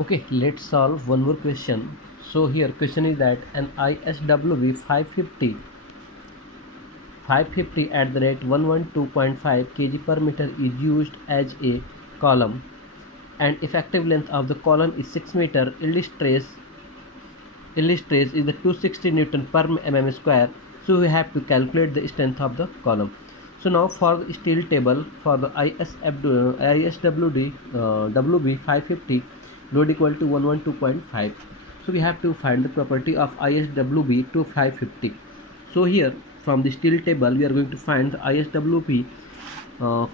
Okay, let's solve one more question. So here question is that an ISWB 550 at the rate 112.5 kg per meter is used as a column and effective length of the column is 6 meter. Yield stress is the 260 Newton per mm square. So we have to calculate the strength of the column. So now for the steel table for the ISWB WB 550 load equal to 112.5. So we have to find the property of ISWB to 550. So here from the steel table we are going to find the ISWB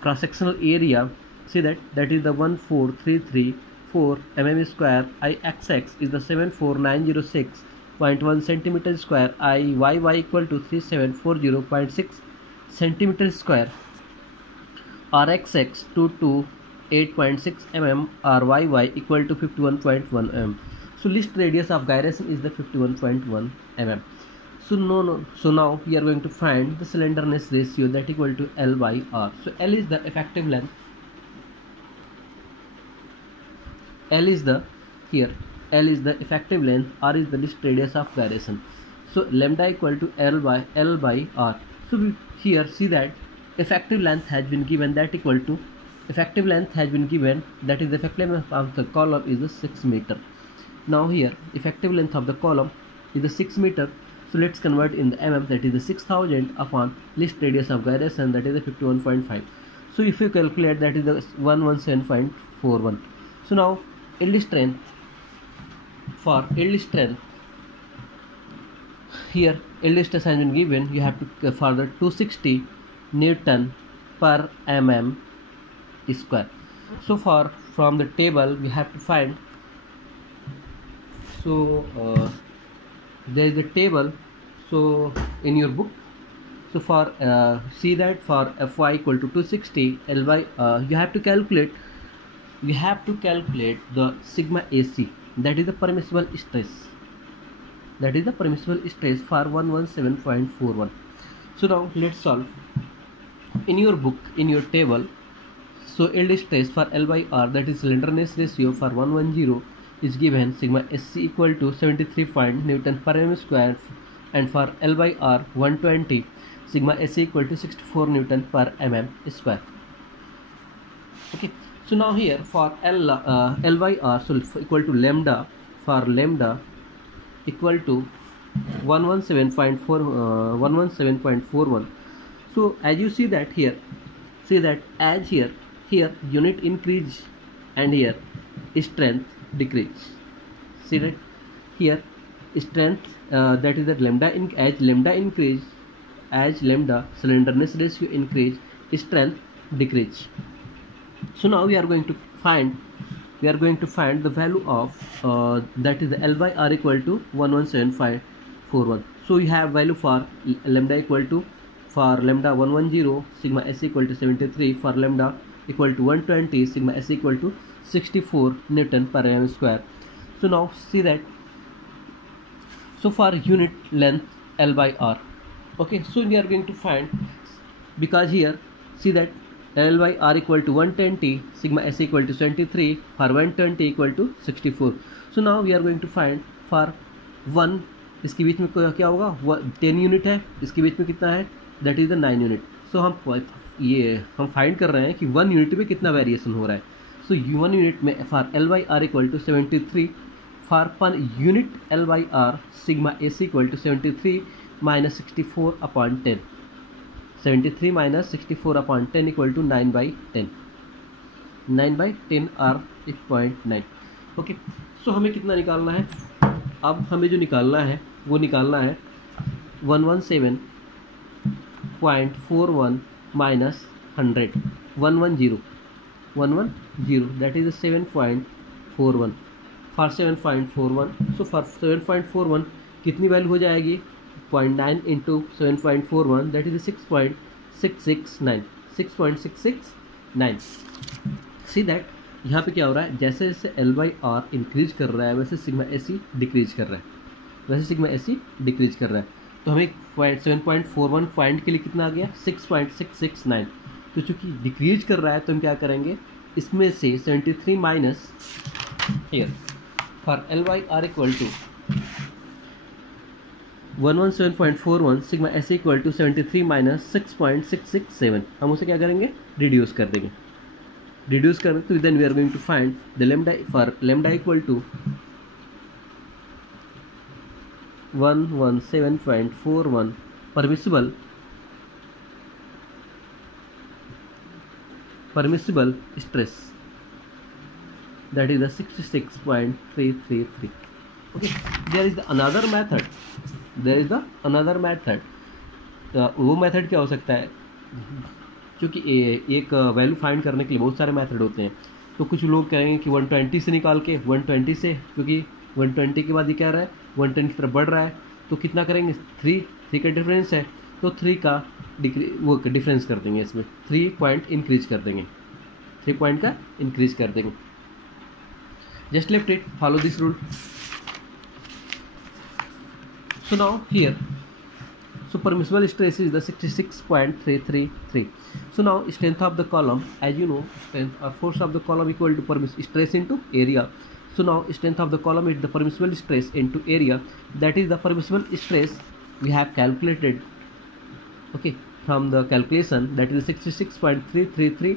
cross sectional area. See that is the 14334 mm square. IXX is the 74906.1 centimeter square. IYY equal to 3740.6 centimeter square. RXX 228.6 mm. RYY equal to 51.1 mm. So list radius of gyration is the 51.1 mm. So now we are going to find the slenderness ratio that equal to L by R. So L is the effective length. L is the effective length. R is the list radius of gyration. So lambda equal to L by R. So we here see that effective length has been given that equal to effective length of the column is the 6 meter. Now here effective length of the column is the 6 meter. So let's convert in the mm, that is the 6000 upon list radius of gyration, that is the 51.5. So if you calculate, that is the 117.41. So now yield strength, here yield stress has been given. You have to further 260 Newton per mm square. So from the table we have to find. So there is a table, so in your book. So for see that for Fy equal to 260 L by you have to calculate the sigma AC, that is the permissible stress, for 117.41. So now let's solve. In your book, in your table, so yield stress for L by R, that is slenderness ratio for 110, is given sigma SC equal to 73 Newton per mm square, and for L by R 120, sigma SC equal to 64 Newton per mm square. Okay, so now here for L by R, so equal to lambda, for lambda equal to 117.41. So as you see that here, as here unit increase and here strength decrease. See that here strength that is that lambda as lambda increase, as lambda slenderness ratio increase, strength decrease. So now we are going to find the value of that is the L by R equal to 117.41. So we have value for lambda equal to, for lambda 110, sigma S equal to 73, for lambda equal to 120, sigma S equal to 64 Newton per mm square. So now see that, so for unit length L by R, okay, so we are going to find, because here see that L by R equal to 120, sigma S equal to 23, for 120 equal to 64. So now we are going to find for 1, इसके बीच में क्या होगा, 10 unit है, इसके बीच में कितना है, that is the 9 unit. So हम फाइंड कर रहे हैं कि 1 यूनिट में कितना वेरिएशन हो रहा है. So 1 यूनिट में for L by R equal to 73, for per unit L by R sigma S equal to 73 minus 64 upon 10. 73 minus 64 upon 10 equal to 9 by 10. 9 by 10 or 8.9. Okay, सो हमें कितना निकालना है. अब हमें जो निकालना है वो निकालना है 117.41 minus 100. 110, that is 7.41. for 7.41. So for 7.41 कितनी वैल्यू हो जाएगी, 0.9 into 7.41, that is 6.669. 6.669. See that यहाँ पे क्या हो रहा है, जैसे जैसे L by R इंक्रीज कर रहा है वैसे सिग्मा SC डिक्रीज कर रहा है, तो हमें 7.41 पॉइंट के लिए कितना आ गया, 6.669. तो चूंकि डिक्रीज कर रहा है तो हम क्या करेंगे, इसमें से 73 minus for Ly are equal to 117.41 sigma S equal to 73 minus 6.667. हम उसे क्या करेंगे, रिड्यूस कर देंगे. रिड्यूस करें तो then we are going to find the lambda for lambda equal to 117.41 permissible stress, that is the 66.333. okay, there is the another method. वो method क्या हो सकता है, क्योंकि एक वैल्यू फाइंड करने के लिए बहुत सारे मेथड होते हैं. तो कुछ लोग कहेंगे कि 120 से निकाल के 120 से, क्योंकि 120 के बाद ये क्या रहा है, 110 की तरफ बढ़ रहा है, तो कितना करेंगे, 3 का डिफरेंस है, तो 3 का वो डिफरेंस कर देंगे, इसमें 3 पॉइंट इंक्रीज कर देंगे, 3 पॉइंट का इंक्रीज कर देंगे. Just left it, follow this rule. So now here, so permissible stress is the 66.333. So now strength of the column, as you know, strength or force of the column equal to permissible stress into area. So now strength of the column is the permissible stress into area. That is the permissible stress we have calculated. Okay, from the calculation, that is 66.333,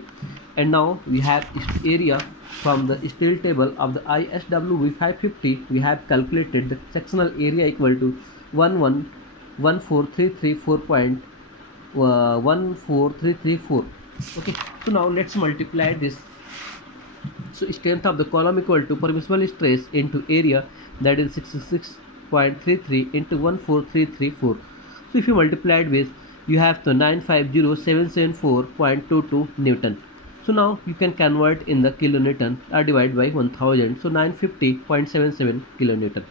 and now we have area from the steel table of the ISWB 550. We have calculated the sectional area equal to 1114334.14334. okay, so now let's multiply this. So strength of the column equal to permissible stress into area, that is 66.33 into 14334. so if you multiply it with, you have to 950774.22 Newton. So now you can convert in the kilonewton or divide by 1000, so 950.77 kilonewton.